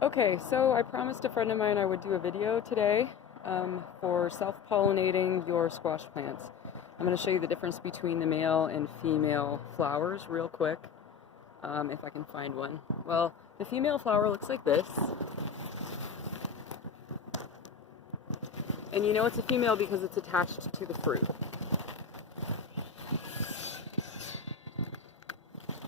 Okay, so I promised a friend of mine I would do a video today for self-pollinating your squash plants. I'm going to show you the difference between the male and female flowers real quick, if I can find one. Well, the female flower looks like this. And you know it's a female because it's attached to the fruit.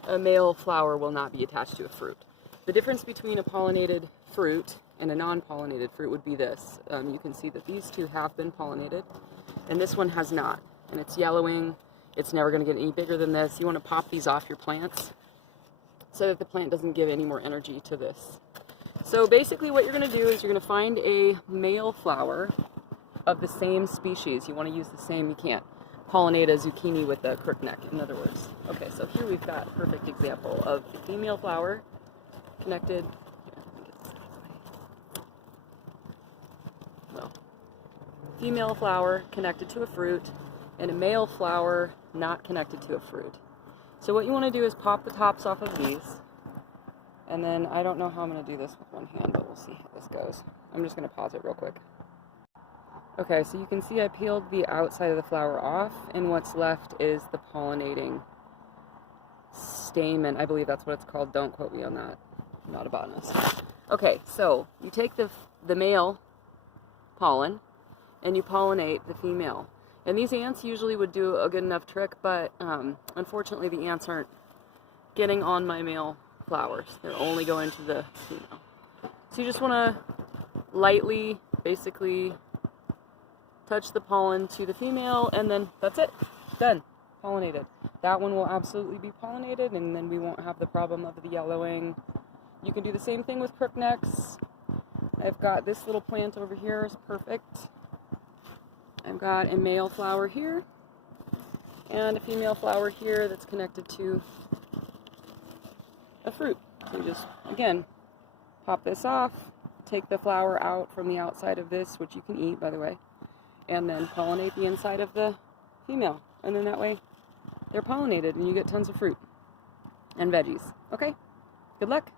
A male flower will not be attached to a fruit. The difference between a pollinated fruit and a non-pollinated fruit would be this. You can see that these two have been pollinated, and this one has not. And it's yellowing. It's never going to get any bigger than this. You want to pop these off your plants so that the plant doesn't give any more energy to this. So basically what you're going to do is you're going to find a male flower of the same species. You want to use the same. You can't pollinate a zucchini with a crookneck, in other words. Okay, so here we've got a perfect example of a female flower connected. Well, female flower connected to a fruit, and a male flower not connected to a fruit. So what you want to do is pop the tops off of these, and then I don't know how I'm going to do this with one hand, but we'll see how this goes. I'm just going to pause it real quick. Okay, so you can see I peeled the outside of the flower off, and what's left is the pollinating stamen. I believe that's what it's called. Don't quote me on that. I'm not a botanist. Okay, so you take the male pollen, and you pollinate the female. And these ants usually would do a good enough trick, but unfortunately the ants aren't getting on my male flowers. They're only going to the female. So you just want to lightly, basically, touch the pollen to the female, and then that's it. Done. Pollinated. That one will absolutely be pollinated, and then we won't have the problem of the yellowing. You can do the same thing with crooknecks. I've got this little plant over here is perfect. I've got a male flower here and a female flower here that's connected to a fruit. So you just, again, pop this off, take the flower out from the outside of this, which you can eat, by the way, and then pollinate the inside of the female. And then that way they're pollinated and you get tons of fruit and veggies. Okay? Good luck.